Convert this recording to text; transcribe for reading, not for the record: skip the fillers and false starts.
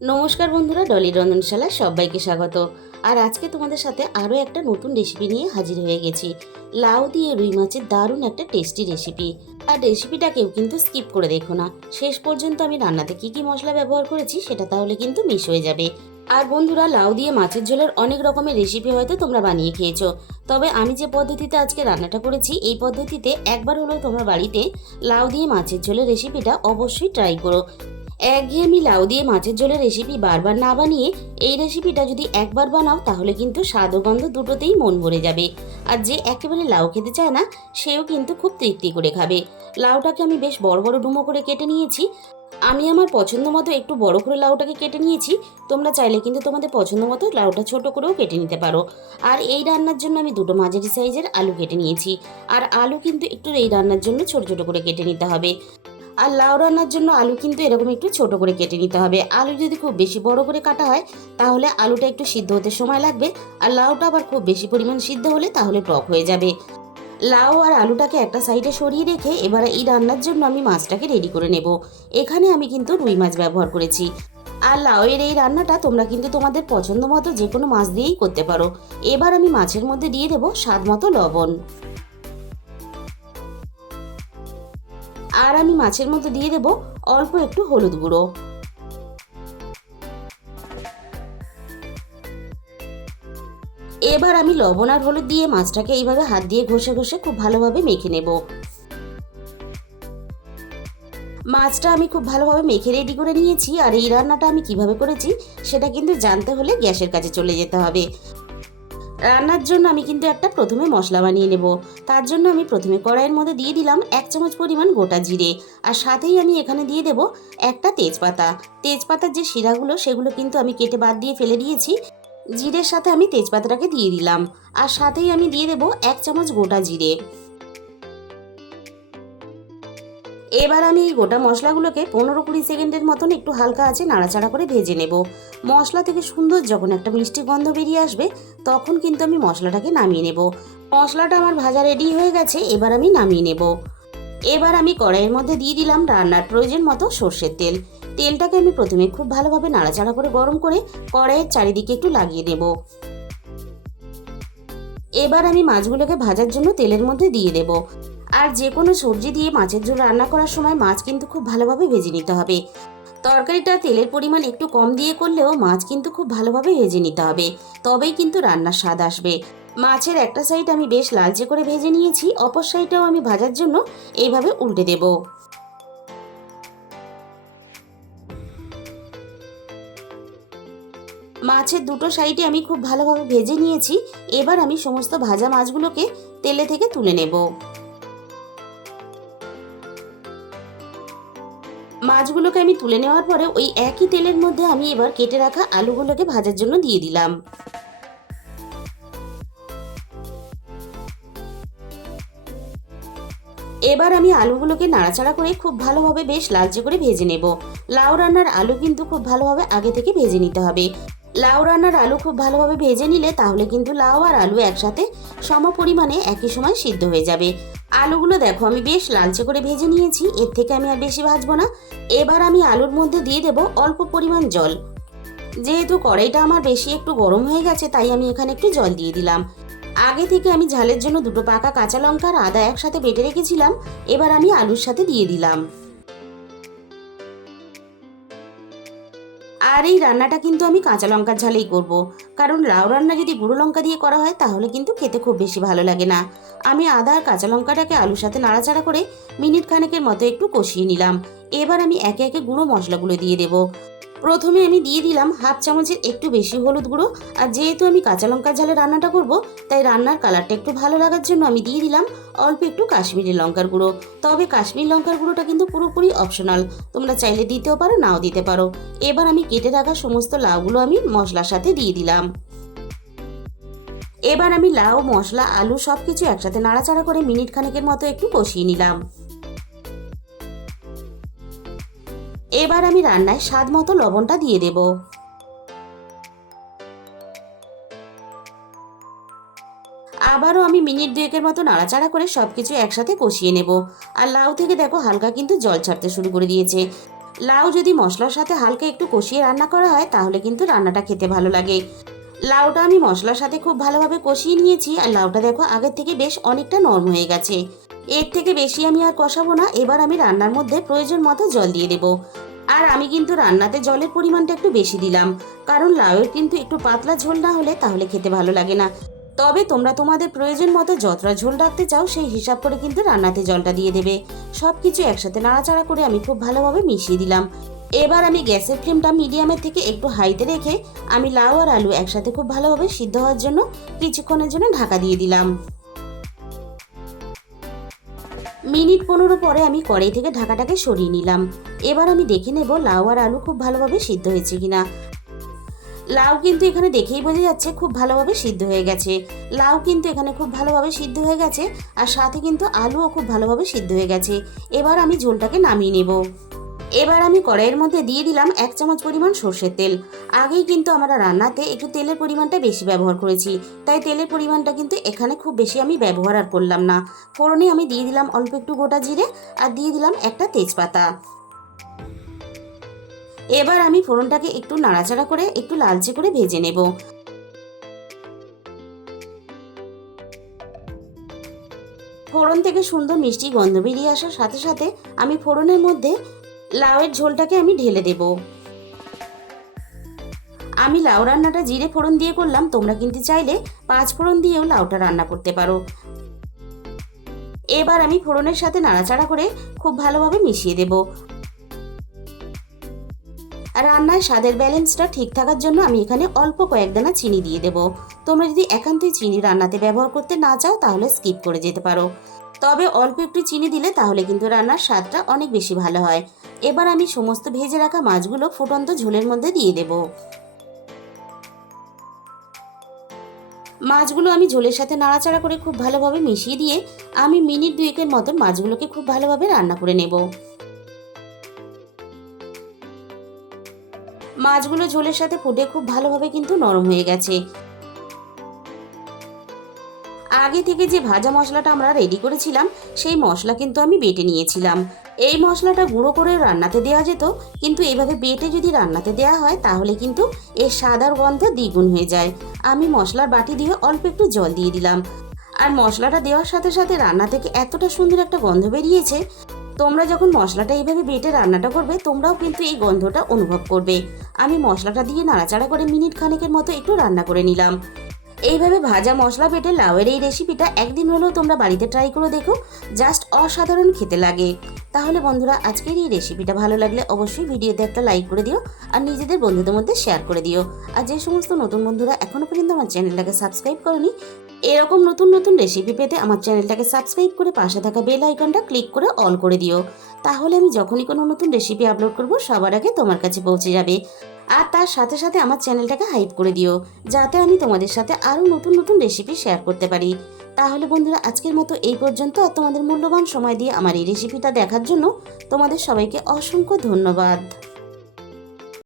নমস্কার বন্ধুরা, ডলির রন্ধনশালায় সবাইকে স্বাগত। আর আজকে তোমাদের সাথে আরও একটা নতুন রেসিপি নিয়ে হাজির হয়ে গেছি। লাউ দিয়ে রুই মাছের দারুণ একটা টেস্টি রেসিপি। আর রেসিপিটা কেউ কিন্তু স্কিপ করে দেখো না, শেষ পর্যন্ত আমি রান্নাতে কি কি মশলা ব্যবহার করেছি সেটা তাহলে কিন্তু মিস হয়ে যাবে। আর বন্ধুরা, লাউ দিয়ে মাছের ঝোলের অনেক রকমের রেসিপি হয়তো তোমরা বানিয়ে খেয়েছো, তবে আমি যে পদ্ধতিতে আজকে রান্নাটা করেছি এই পদ্ধতিতে একবার হলেও তোমরা বাড়িতে লাউ দিয়ে মাছের ঝোলের রেসিপিটা অবশ্যই ট্রাই করো। একঘেয়েমি লাউ দিয়ে মাছের ঝোলের রেসিপি বারবার না বানিয়ে এই রেসিপিটা যদি একবার বানাও তাহলে কিন্তু স্বাদ ও গন্ধ দুটোতেই মন ভরে যাবে। আর যে একেবারে লাউ খেতে চায় না সেও কিন্তু খুব তৃপ্তি করে খাবে। লাউটাকে আমি বেশ বড় বড় ডুমো করে কেটে নিয়েছি। আমি আমার পছন্দ মতো একটু বড় করে লাউটাকে কেটে নিয়েছি। তোমরা চাইলে কিন্তু তোমাদের পছন্দ মতো লাউটা ছোট করেও কেটে নিতে পারো। আর এই রান্নার জন্য আমি দুটো মাঝারি সাইজের আলু কেটে নিয়েছি। আর আলু কিন্তু একটু এই রান্নার জন্য ছোট ছোট করে কেটে নিতে হবে। আর লাউ রান্নার জন্য আলু কিন্তু এরকম একটু ছোট করে কেটে নিতে হবে। আলু যদি খুব বেশি বড় করে কাটা হয় তাহলে আলুটা একটু সিদ্ধ হতে সময় লাগবে, আর লাউটা আবার খুব বেশি পরিমাণ সিদ্ধ হলে তাহলে টক হয়ে যাবে। লাউ আর আলুটাকে একটা সাইডে সরিয়ে রেখে এবারে এই রান্নার জন্য আমি মাছটাকে রেডি করে নেব। এখানে আমি কিন্তু রুই মাছ ব্যবহার করেছি। আর লাউয়ের এই রান্নাটা তোমরা কিন্তু তোমাদের পছন্দ মতো যে কোনো মাছ দিয়েই করতে পারো। এবার আমি মাছের মধ্যে দিয়ে দেবো স্বাদ মতো লবণ। আর আমি মাছের মধ্যে দিয়ে দেব অল্প একটু হলুদ গুঁড়ো। এবার আমি লবণ আর হলুদ দিয়ে মাছটাকে এইভাবে হাত দিয়ে ঘষে ঘষে খুব ভালোভাবে মেখে নেব। মাছটা আমি খুব ভালোভাবে মেখে রেডি করে নিয়েছি। আর এই রান্নাটা আমি কিভাবে করেছি সেটা কিন্তু জানতে হলে গ্যাসের কাছে চলে যেতে হবে। রান্নার জন্য আমি কিন্তু একটা প্রথমে মশলা বানিয়ে নেব। তার জন্য আমি প্রথমে কড়াইয়ের মধ্যে দিয়ে দিলাম 1 চামচ পরিমাণ গোটা জিরে। আর সাথেই আমি এখানে দিয়ে দেব একটা তেজপাতা। তেজপাতার যে শিরাগুলো সেগুলো কিন্তু আমি কেটে বাদ দিয়ে ফেলে দিয়েছি। জিরের সাথে আমি তেজপাতাটাকে দিয়ে দিলাম। আর সাথেই আমি দিয়ে দেব 1 চামচ গোটা জিরে। এবার আমি এই গোটা মশলাগুলোকে 15-20 সেকেন্ডের মতন একটু হালকা আঁচে নাড়াচাড়া করে ভেজে নেব। মশলা থেকে সুন্দর যখন একটা মিষ্টি গন্ধ বেরিয়ে আসবে তখন কিন্তু আমি মশলাটাকে নামিয়ে নেব। মশলাটা আমার ভাজা রেডি হয়ে গেছে, এবার আমি নামিয়ে নেব। এবার আমি কড়াইয়ের মধ্যে দিয়ে দিলাম রান্নার প্রয়োজন মতো সর্ষের তেল। তেলটাকে আমি প্রথমে খুব ভালোভাবে নাড়াচাড়া করে গরম করে কড়াইয়ের চারিদিকে একটু লাগিয়ে নেব। এবার আমি মাছগুলোকে ভাজার জন্য তেলের মধ্যে দিয়ে দেব। আর যে কোনো সবজি দিয়ে মাছের ঝোল রান্না করার সময় মাছ কিন্তু খুব ভালোভাবে ভেজে নিতে হবে। তরকারিটা তেলের পরিমাণ একটু কম দিয়ে করলেও মাছ কিন্তু খুব ভালোভাবে ভেজে নিতে হবে, তবেই কিন্তু রান্নার স্বাদ আসবে। মাছের একটা সাইড আমি বেশ লালচে করে ভেজে নিয়েছি, অপর সাইডটাও আমি ভাজার জন্য এইভাবে উল্টে দেব। মাছের দুটো সাইডে আমি খুব ভালোভাবে ভেজে নিয়েছি। এবার আমি সমস্ত ভাজা মাছগুলোকে তেলে থেকে তুলে নেব। মাছগুলোকে আমি তুলে নেওয়ার পরে ওই একই তেলের মধ্যে আমি এবার কেটে রাখা আলুগুলোকে ভাজার জন্য দিয়ে দিলাম। এবার আমি আলুগুলোকে নাড়াচাড়া করে খুব ভালোভাবে বেশ লালচে করে ভেজে নেব। লাউ রান্নার আলু কিন্তু খুব ভালোভাবে আগে থেকে ভেজে নিতে হবে। লাউ রান্নার আলু খুব ভালোভাবে ভেজে নিলে তাহলে কিন্তু লাউ আর আলু একসাথে সম পরিমাণে একই সময় সিদ্ধ হয়ে যাবে। আলুগুলো দেখো আমি বেশ লালচে করে ভেজে নিয়েছি, এর থেকে আমি আর বেশি ভাজবো না। এবার আমি আলুর মধ্যে দিয়ে দেব অল্প পরিমাণ জল। যেহেতু কড়াইটা আমার বেশি একটু গরম হয়ে গেছে তাই আমি এখানে একটু জল দিয়ে দিলাম। আগে থেকে আমি ঝালের জন্য দুটো পাকা কাঁচা লঙ্কা আর আদা একসাথে বেটে রেখেছিলাম, এবার আমি আলুর সাথে দিয়ে দিলাম। আর এই রান্নাটা কিন্তু আমি কাঁচা লঙ্কার ঝালেই করব, কারণ লাউ রান্না যদি গুঁড়ো লঙ্কা দিয়ে করা হয় তাহলে কিন্তু খেতে খুব বেশি ভালো লাগে না। আমি আদা আর কাঁচা লঙ্কাটাকে আলুর সাথে নাড়াচাড়া করে মিনিট খানেকের মতো একটু কষিয়ে নিলাম। এবার আমি একে একে গুঁড়ো মশলাগুলো দিয়ে দেব। প্রথমে আমি দিয়ে দিলাম 1/2 চামচের একটু বেশি হলুদ গুঁড়ো। আর যেহেতু আমি কাঁচা লঙ্কার ঝালে রান্নাটা করব তাই রান্নার কালারটা একটু ভালো লাগার জন্য আমি দিয়ে দিলাম অল্প একটু কাশ্মীরি লঙ্কার গুঁড়ো। তবে কাশ্মীরি লঙ্কার গুঁড়োটা কিন্তু পুরোপুরি অপশনাল, তোমরা চাইলে দিতেও পারো নাও দিতে পারো। এবার আমি কেটে রাখা সমস্ত লাউগুলো আমি মশলার সাথে দিয়ে দিলাম। এবার আমি লাউ মশলা আলু সবকিছু একসাথে নাড়াচাড়া করে মিনিট খানেকের মতো একটু কষিয়ে নিলাম। এবার আমি রান্নায় স্বাদ মতো লবণটা দিয়ে দেব। আবারও আমি মিনিট দুয়েকের মতো নাড়াচাড়া করে সবকিছু একসাথে কষিয়ে নেব। আর লাউ থেকে দেখো হালকা কিন্তু জল ছাড়তে শুরু করে দিয়েছে। লাউ যদি মশলার সাথে হালকা একটু কষিয়ে রান্না করা হয় তাহলে কিন্তু রান্নাটা খেতে ভালো লাগে। লাউটা আমি মশলার সাথে খুব ভালোভাবে কষিয়ে নিয়েছি, আর লাউটা দেখো আগের থেকে বেশ অনেকটা নরম হয়ে গেছে। এর থেকে বেশি আমি আর কষাবো না। এবার আমি রান্নার মধ্যে প্রয়োজন মতো জল দিয়ে দেবো। আর আমি কিন্তু রান্নাতে জলের পরিমাণটা একটু বেশি দিলাম, কারণ লাউয়ের কিন্তু একটু পাতলা ঝোল না হলে তাহলে খেতে ভালো লাগে না। তবে তোমরা তোমাদের প্রয়োজন মতো যতটা ঝোল রাখতে চাও সেই হিসাব করে কিন্তু রান্নাতে জলটা দিয়ে দেবে। সব কিছু একসাথে নাড়াচাড়া করে আমি খুব ভালোভাবে মিশিয়ে দিলাম। এবার আমি গ্যাসের ফ্লেমটা মিডিয়ামের থেকে একটু হাইতে রেখে আমি লাউ আর আলু একসাথে খুব ভালোভাবে সিদ্ধ হওয়ার জন্য কিছুক্ষণের জন্য ঢাকা দিয়ে দিলাম। মিনিট 15 পরে আমি কড়াই থেকে ঢাকাটাকে সরিয়ে নিলাম। এবার আমি দেখে নেব লাউ আর আলু খুব ভালোভাবে সিদ্ধ হয়েছে কিনা। লাউ কিন্তু এখানে দেখেই বোঝা যাচ্ছে খুব ভালোভাবে সিদ্ধ হয়ে গেছে। লাউ কিন্তু এখানে খুব ভালোভাবে সিদ্ধ হয়ে গেছে, আর সাথে কিন্তু আলুও খুব ভালোভাবে সিদ্ধ হয়ে গেছে। এবার আমি ঝোলটাকে নামিয়ে নেব। এবার আমি কড়াইয়ের মধ্যে দিয়ে দিলাম 1 চামচ পরিমাণ সর্ষের তেল। আগেই কিন্তু আমরা রান্নাতে একটু তেলের পরিমাণটা বেশি ব্যবহার করেছি, তাই তেলের পরিমাণটা কিন্তু এখানে খুব বেশি আমি ব্যবহার আর করলাম না। ফোড়নে আমি দিয়ে দিলাম অল্প একটু গোটা জিরে, আর দিয়ে দিলাম একটা তেজপাতা। এবার আমি ফোড়নটাকে একটু নাড়াচাড়া করে একটু লালচে করে ভেজে নেব। ফোড়ন থেকে সুন্দর মিষ্টি গন্ধ বেরিয়ে আসার সাথে সাথে আমি ফোড়নের মধ্যে লাউয়ের ঝোলটাকে আমি ঢেলে দেব। আমি লাউ রান্নাটা জিরে ফোড়ন দিয়ে করলাম, তোমরা কিন্তু চাইলে 5 ফোড়ন দিয়েও লাউটা রান্না করতে পারো। এবার আমি ফোড়নের সাথে নাড়াচাড়া করে খুব ভালোভাবে মিশিয়ে দেব। রান্নায় স্বাদের ব্যালেন্সটা ঠিক থাকার জন্য আমি এখানে অল্প কয়েক দানা চিনি দিয়ে দেব। তোমরা যদি একান্তই চিনি রান্নাতে ব্যবহার করতে না চাও তাহলে স্কিপ করে যেতে পারো। তবে অল্প একটু চিনি দিলে তাহলে কিন্তু রান্নার স্বাদটা অনেক বেশি ভালো হয়। এবার আমি সমস্ত ভেজে রাখা মাছগুলো ফুটন্ত ঝোলের মধ্যে দিয়ে দেব। মাছগুলো আমি ঝোলের সাথে নাড়াচাড়া করে খুব ভালোভাবে মিশিয়ে দিয়ে আমি মিনিট 2 মতন মাছগুলোকে খুব ভালোভাবে রান্না করে নেব। মাছগুলো ঝোলের সাথে ফুটে খুব ভালোভাবে কিন্তু নরম হয়ে গেছে। আগে থেকে যে ভাজা মশলাটা আমরা রেডি করেছিলাম সেই মশলা কিন্তু আমি বেটে নিয়েছিলাম। এই মশলাটা গুঁড়ো করে রান্নাতে দেওয়া যেত, কিন্তু এইভাবে বেটে যদি রান্নাতে দেওয়া হয় তাহলে কিন্তু এর স্বাদ আর গন্ধ দ্বিগুণ হয়ে যায়। আমি মশলার বাটি দিয়ে অল্প একটু জল দিয়ে দিলাম, আর মশলাটা দেওয়ার সাথে সাথে রান্না থেকে এতটা সুন্দর একটা গন্ধ বেরিয়েছে। তোমরা যখন মশলাটা এইভাবে বেটে রান্নাটা করবে তোমরাও কিন্তু এই গন্ধটা অনুভব করবে। আমি মশলাটা দিয়ে নাড়াচাড়া করে মিনিট খানেকের মতো একটু রান্না করে নিলাম। এইভাবে ভাজা মশলা বেটে লাউয়ের এই রেসিপিটা একদিন হলেও তোমরা বাড়িতে ট্রাই করে দেখো, জাস্ট অসাধারণ খেতে লাগে। তাহলে বন্ধুরা, আজকের এই রেসিপিটা ভালো লাগলে অবশ্যই ভিডিওতে একটা লাইক করে দিও, আর নিজেদের বন্ধুদের মধ্যে শেয়ার করে দিও। আর যে সমস্ত নতুন বন্ধুরা এখনো পর্যন্ত আমার চ্যানেলটাকে সাবস্ক্রাইব করনি, এরকম নতুন নতুন রেসিপি পেতে আমার চ্যানেলটাকে সাবস্ক্রাইব করে পাশে থাকা বেল আইকনটা ক্লিক করে অল করে দিও। তাহলে আমি যখনই কোনো নতুন রেসিপি আপলোড করব সবার আগে তোমার কাছে পৌঁছে যাবে। আর তার সাথে সাথে আমার চ্যানেলটাকে হাইপ করে দিও, যাতে আমি তোমাদের সাথে আরও নতুন নতুন রেসিপি শেয়ার করতে পারি। তাহলে বন্ধুরা, আজকের মতো এই পর্যন্ত। আর তোমাদের মূল্যবান সময় দিয়ে আমার এই রেসিপিটা দেখার জন্য তোমাদের সবাইকে অসংখ্য ধন্যবাদ।